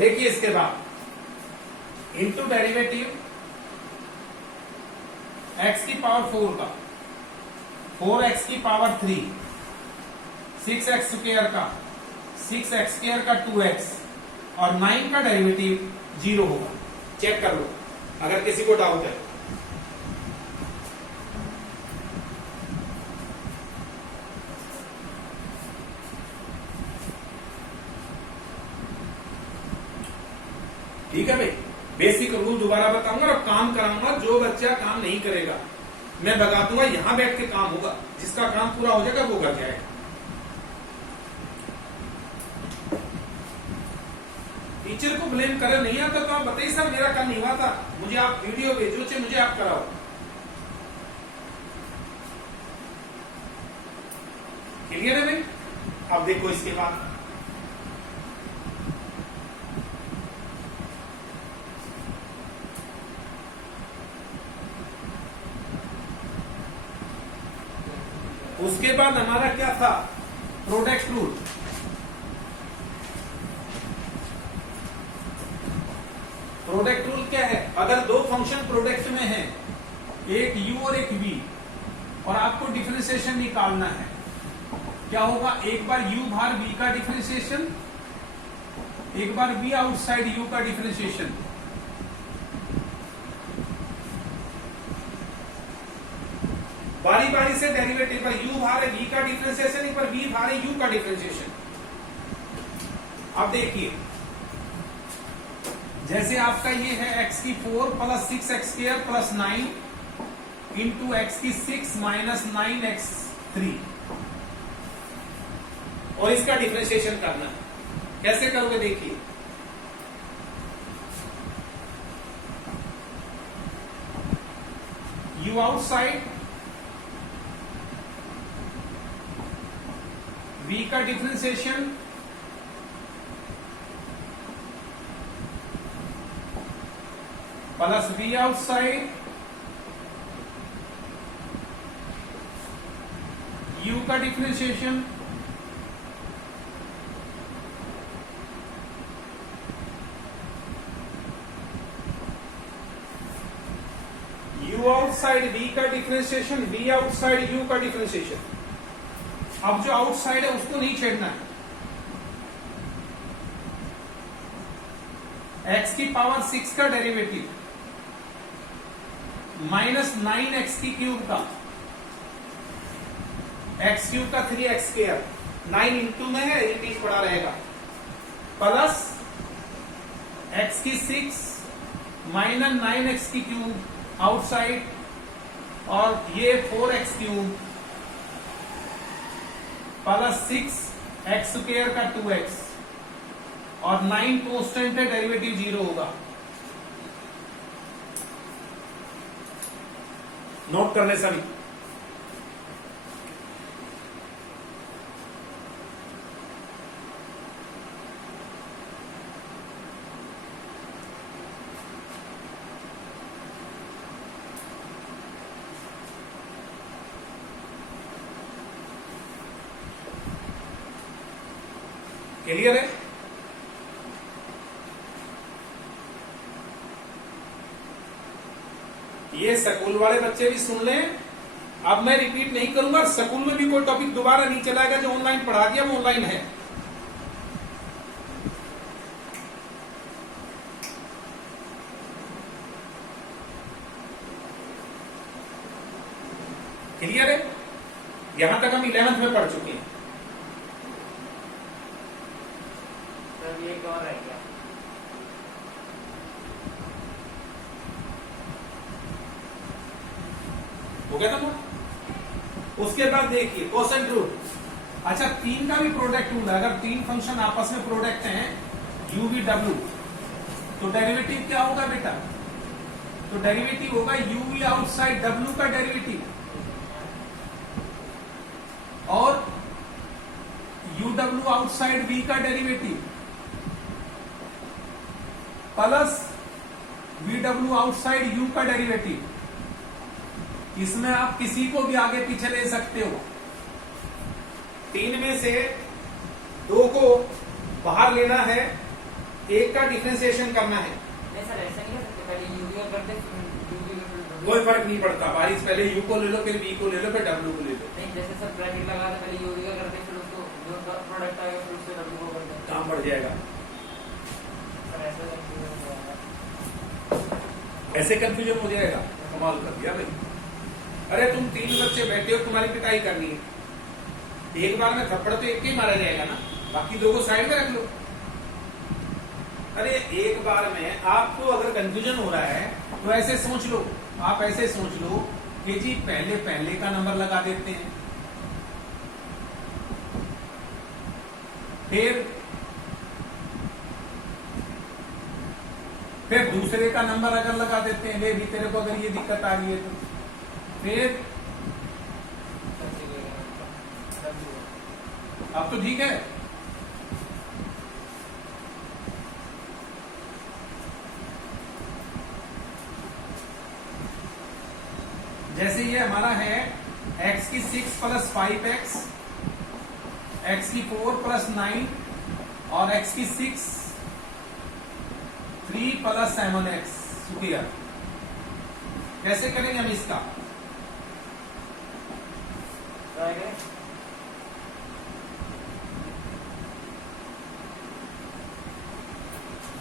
देखिए इसके बाद इंटू डेरिवेटिव x की पावर 4 का 4x की पावर 3 6x स्क्वायर का 6x स्क्वायर का 2x और 9 का डेरिवेटिव 0 होगा। चेक कर लो अगर किसी को डाउट है। ठीक है भाई, बेसिक रूल दोबारा बताऊंगा और काम कराऊंगा। जो बच्चा काम नहीं करेगा मैं बता दूंगा, यहां बैठ के काम होगा। जिसका काम पूरा हो जाएगा वो घर जाएगा। टीचर को ब्लेम करे नहीं आता तो आप बताइए सर मेरा कल नहीं हुआ था, मुझे आप वीडियो भेजो, चाहे मुझे आप कराओ। क्लियर है भाई? अब देखो इसके बाद उसके बाद हमारा क्या था, प्रोडक्ट रूल। प्रोडक्ट रूल क्या है? अगर दो फंक्शन प्रोडक्ट में है, एक u और एक v, और आपको डिफरेंशिएशन निकालना है, क्या होगा? एक बार u बाहर v का डिफरेंशिएशन, एक बार v आउटसाइड u का डिफरेंशिएशन। बारी बारी से डेरिवेटिव पर u बाहर है v का डिफरेंशिएशन, एक बार v बाहर है u का डिफरेंशिएशन। अब देखिए जैसे आपका ये है x की 4 plus 6x square plus 9 into x की 6 माइनस 9x 3, और इसका डिफरेंशिएशन करना है। कैसे करोगे देखिए, u आउटसाइड v का differentiation plus v outside u का डिफरेंशिएशन u आउटसाइड v का डिफरेंशिएशन, v आउटसाइड u का डिफरेंशिएशन। अब जो आउटसाइड है उसको नहीं छेड़ना है। x की पावर 6 का डेरिवेटिव माइनस 9x की क्यूब का, x क्यूब का 3x स्क्वायर, 9 इंटू में है, ये बीच पड़ा रहेगा, प्लस x की 6 माइनस 9x की क्यूब आउटसाइड, और ये 4x cube plus 6x square का 2x, और 9 कांस्टेंट है, डेरिवेटिव 0 होगा। नोट करने सभी। क्लियर है? ये स्कूल वाले बच्चे भी सुन लें। अब मैं रिपीट नहीं करूंगा, स्कूल में भी कोई टॉपिक दोबारा नहीं चलाएगा। जो ऑनलाइन पढ़ा दिया वो ऑनलाइन है। क्लियर है? यहां तक हम 11th में पढ़ चुके हैं। एक और है क्या? हो गया था? उसके बाद देखिए कोसेंट रूल। अच्छा, 3 का भी प्रोडक्ट रूल है। अगर 3 फंक्शन आपस में प्रोडक्ट हैं u v w, तो डेरिवेटिव क्या होगा बेटा? तो डेरिवेटिव होगा u v आउटसाइड w का डेरिवेटिव और u w आउटसाइड v का derivative plus v w outside u का डेरिवेटिव। इसमें आप किसी को भी आगे पीछे ले सकते हो। 3 में से 2 को बाहर लेना है एक का डिफरेंशिएशन करना है। नहीं सर ऐसा नहीं कर सकते, पहले यू का करते फिर यूवी का फिर कोई फर्क नहीं पड़ता, बारिश पहले यू को ले लो, फिर बी को ले लो, फिर डब्ल्यू को ले लो। नहीं, जैसे सर ब्रैकेट लगा दे, पहले यूवी का करते फिर उसको जो प्रोडक्ट आएगा फिर उससे डब्ल्यू को करते। काम बढ़ जाएगा। सर ऐसा कंफ्यूजन हो जाएगा। ऐसे कंफ्यूजन हो जाएगा, कमाल कर दिया भाई। अरे तुम 3 बच्चे बैठे हो, तुम्हारी पिटाई करनी है, एक बार में थप्पड़ तो एक ही मारा जाएगा ना, बाकी 2 को साइड में रख लो। अरे एक बार में आपको अगर कंफ्यूजन हो रहा है तो ऐसे सोच लो, आप ऐसे सोच लो कि जी पहले का नंबर लगा देते हैं, फिर दूसरे का नंबर अगर लगा देते हैं, ले भी तेरे को अगर ये दिक्कत आ रही है तो फिर अब तो ठीक है। जैसे ये हमारा है x की 6 प्लस 5x, x की 4 प्लस 9 और x की 6 3 प्लस 7x स्क्वायर। कैसे करेंगे हम इसका?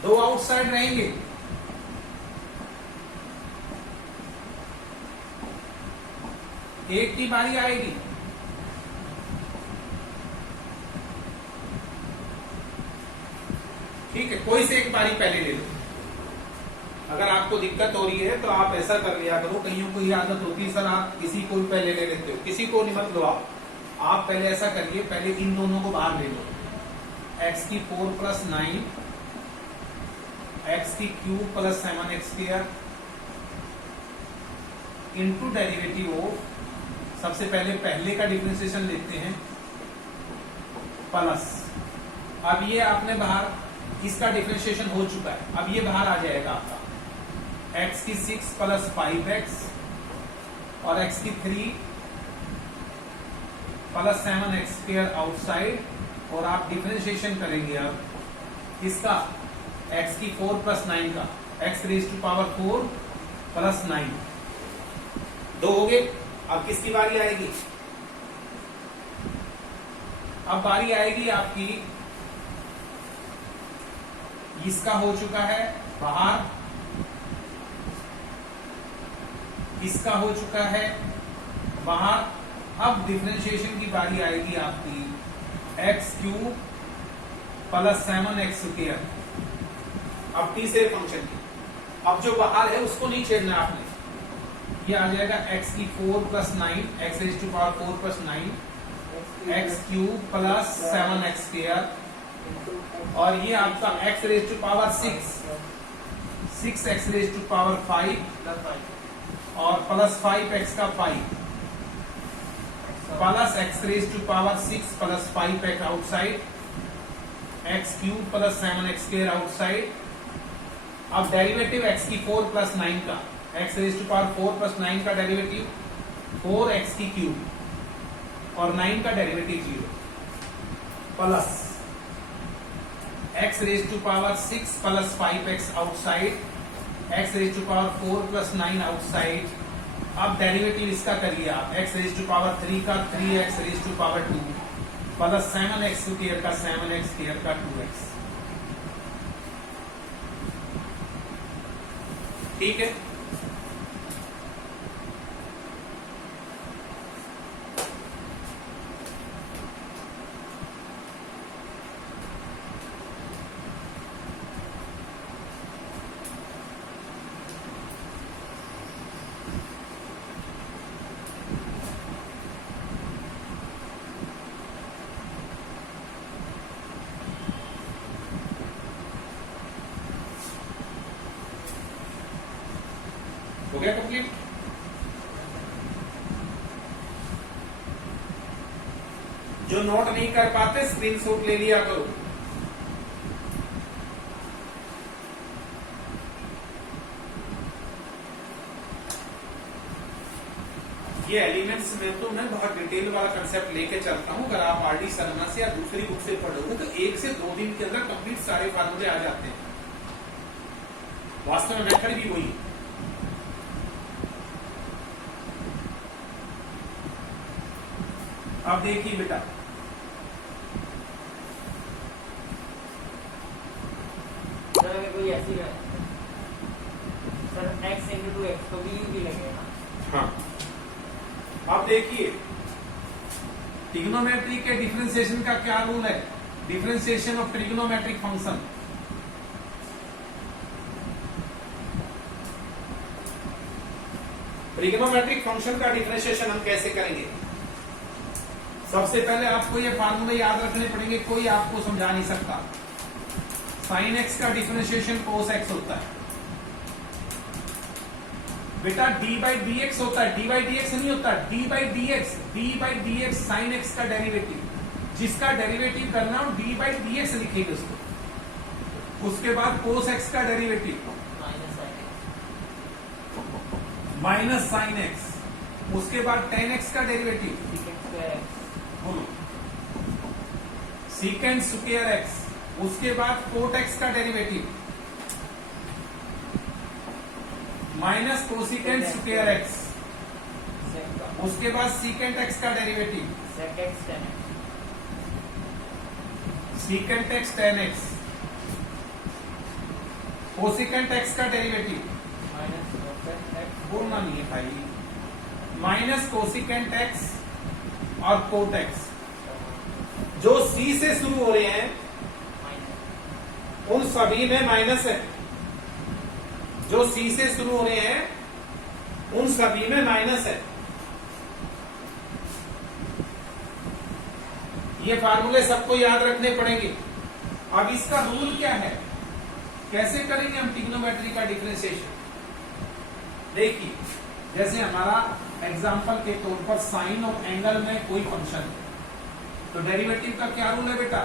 दो आउटसाइड रहेंगे, एक की बारी आएगी, ठीक है, कोई से एक बारी पहले ले लो। अगर आपको दिक्कत हो रही है तो आप ऐसा कर लिया करो, कईयों को ये आदत होती है सर आप किसी को भी पहले ले लेते हो, किसी को नहीं मत लो आप पहले ऐसा करिए, पहले इन दोनों को बाहर ले लो। x की 4 प्लस 9, x की cube plus 7x square into derivative of, सबसे पहले का डिफरेंशिएशन लेते हैं, प्लस, अब ये आपने बाहर, इसका डिफरेंशिएशन हो चुका है, अब ये बाहर आ जाएगा आपका x की 6 प्लस 5x और x की 3 प्लस 7x स्क्वायर आउटसाइड, और आप डिफरेंशिएशन करेंगे अब इसका x की 4 प्लस 9 का, x raise to power 4 plus 9, 2 हो गए। अब किसकी बारी आएगी? अब बारी आएगी आपकी, इसका हो चुका है बाहर, इसका हो चुका है बाहर, अब डिफरेंशिएशन की बारी आएगी आपकी x cube plus 7x square. अब तीसरे फंक्शन की, अब जो बाहर है उसको नहीं छेड़ना आपने, ये आ जाएगा x की 4 plus 9, x raise to power 4 plus 9, x cube plus 7x square, और ये आपका x raise to power 6x raise to power 5 और प्लस 5x का 5 plus x raise to power 6 plus 5x outside, x cube plus 7x square outside. अब derivative x की 4 plus 9 का, x raise to power 4 plus 9 का derivative 4x की cube और 9 का derivative 0 plus x raise to power 6 plus 5x outside, x raise to power 4 plus 9 outside. अब derivative इसका करिए आप, x रेज टू पावर 3 का 3x raise to power 2 plus 7x square का 7x स्क्वायर का 2x, ठीक है। हो गया कंप्लीट? जो नोट नहीं कर पाते स्क्रीनशॉट ले लिया करो। ये एलिमेंट्स में तो मैं बहुत डिटेल वाला कंसेप्ट लेके चलता हूँ। अगर आप आरडी शर्मा से या दूसरी बुक से पढ़ोगे तो 1 से 2 दिन के अंदर कंप्लीट सारे फार्मूले आ जाते हैं। वास्तव में मेथड भी वही है। अब देखिए बेटा, सर अगर कोई ऐसी है सर x into 2x तो भी u भी लगेगा। हाँ, अब देखिए ट्रिग्नोमेट्री के डिफरेंशिएशन का क्या रूल है? Differentiation of trigonometric function. Trigonometric function का डिफरेंशिएशन हम कैसे करेंगे? सबसे पहले आपको ये फार्मूले याद रखने पड़ेंगे, कोई आपको समझा नहीं सकता। साइन एक्स का डिफरेंशिएशन कोस एक्स होता है बेटा, डी बाई डी एक्स होता है, डी बाई डी एक्स नहीं होता, D by D x. D by D x sine x का डेरिवेटिव, जिसका डेरिवेटिव करना हो डी बाई डी एक्स लिखेंगे उसको। उसके बाद कोस एक्स का डेरिवेटिव माइनस साइन एक्स, उसके बाद टेन एक्स का डेरिवेटिव बोलो सीकेंड स्क्वायर एक्स, उसके बाद कोट एक्स का derivative minus cosecant square x, उसके बाद सीकेंट एक्स का derivative secant x ten x, cosecant x का डेरिवेटिव बोलना नहीं है भाई, माइनस कोसिकेंट एक्स और कोट एक्स। जो सी से शुरू हो रहे हैं उन सभी में माइनस है, जो सी से शुरू हो रहे हैं उन सभी में माइनस है। ये फार्मूले सबको याद रखने पड़ेंगे। अब इसका रूल क्या है, कैसे करेंगे हम ट्रिग्नोमेट्री का डिफरेंशिएशन? देखिए, जैसे हमारा एग्जांपल के तौर पर साइन और एंगल में कोई फंक्शन है तो डेरिवेटिव का क्या रूल है बेटा?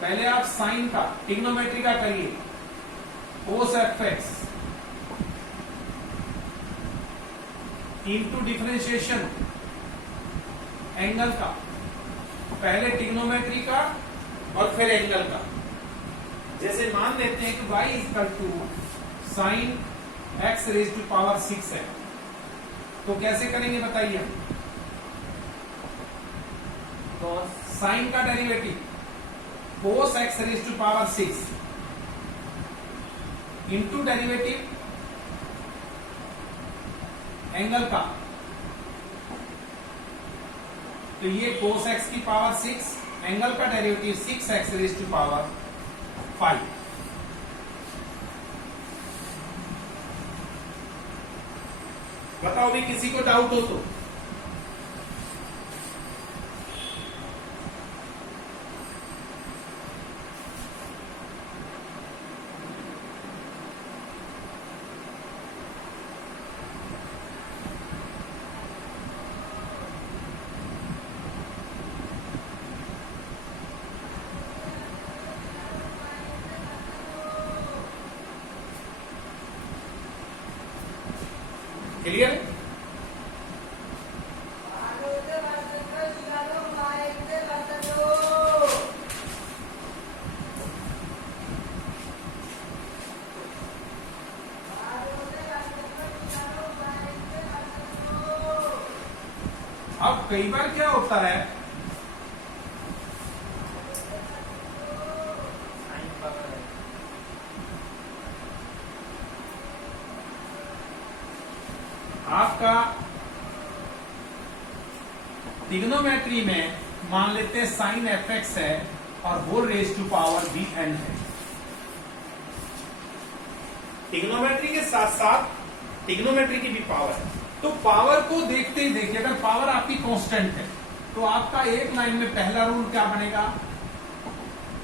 पहले आप साइन का ट्रिग्नोमेट्री का करिए, cos F X into differentiation angle का, पहले ट्रिग्नोमेट्री का और फिर एंगल का। जैसे मान लेते हैं कि y equal to sine x raise to power 6 है, तो कैसे करेंगे बताइए? साइन का derivative cos x raise to power 6 into derivative angle का, तो ये कोस x की पावर 6, एंगल का derivative 6x raise to power 5। बताओ भी किसी को डाउट हो तो? क्लियर? अब कई बार क्या होता है, आपका ट्रिग्नोमेट्री में मान लेते हैं साइन एफ एक्स है और whole raise to power B N है। ट्रिग्नोमेट्री के साथ साथ ट्रिग्नोमेट्री की भी पावर है, तो पावर को देखते ही देखिए, अगर पावर आपकी कांस्टेंट है तो आपका एक लाइन में पहला रूल क्या बनेगा?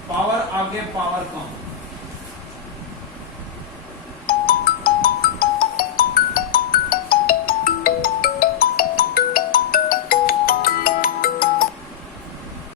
पावर आगे पावर कम।